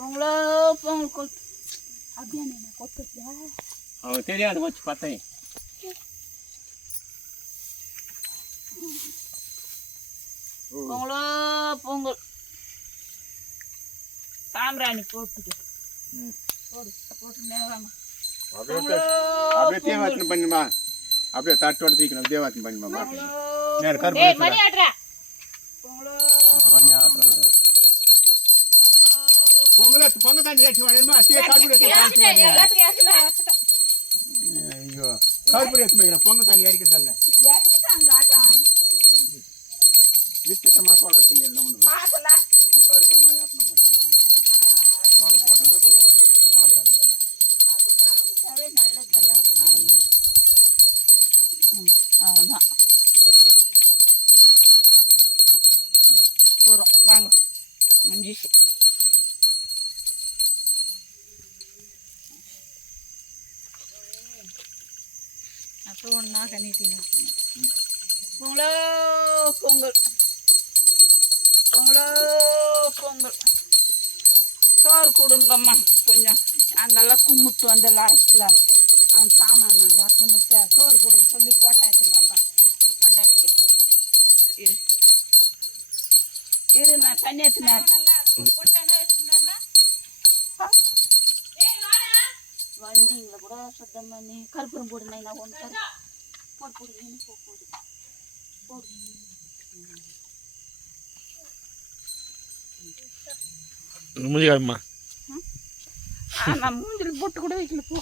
பொங்கலோ பொங்கல் கொல் அப்படியே நான் கொத்துட்டா அவன் தெரியாது வச்சு பார்த்தேன். பொங்கலோ பொங்கல் சாம்பிராணி போட்டுட்டு போடு போட்டு நேராங்க அப்படியே தேவாசனம் பண்ணுமா, அப்படியே தட்டோட தூக்கணும் தேவாசனம் பண்ணுமா. மணி ஆட்டுறா மணி ஆட்டுறாங்க. பொங்கல் தாண்டி ஏற்றி வாங்கிடுமா ஐயோ கருப்பூர் ஏற்றி வைக்கிறேன். பொங்கல் தாண்டி ஏறிக்கிறதாங்க இஷ்டமா சொல்றது என்ன ஒன்று கருப்பூர் தான் ஏற்றணும் மாட்டேன் போட்டவே போதாங்க சாம்பார் போதும் அவ்வளோதான் போகிறோம் வாங்க மஞ்சிச்சு அப்புறம் ஒன்றா கண்ணிட்டீங்க பொங்கலோ பொங்கல் பொங்கலோ பொங்கல் சோறு கொடுங்கம்மா கொஞ்சம் அங்கெல்லாம் கும்பிட்டு வந்த லாஸ்ட்டில் அவன் சாமான் தான் கும்பிட்டு சோறு கொடுங்க சொல்லி போட்டாச்சுங்கப்பா கொண்டாச்சு இரு இரு நான் தண்ணி எடுத்துனேன் வண்டிங்களை கூட சுத்தம் பண்ணி கருப்புறம் போடுனேன் நான் ஒன்று போடு போடு இனிப்பு போடு போடு மூஞ்சிக்காரம்மா நான் மூஞ்சில் போட்டு கூட வைக்கல போ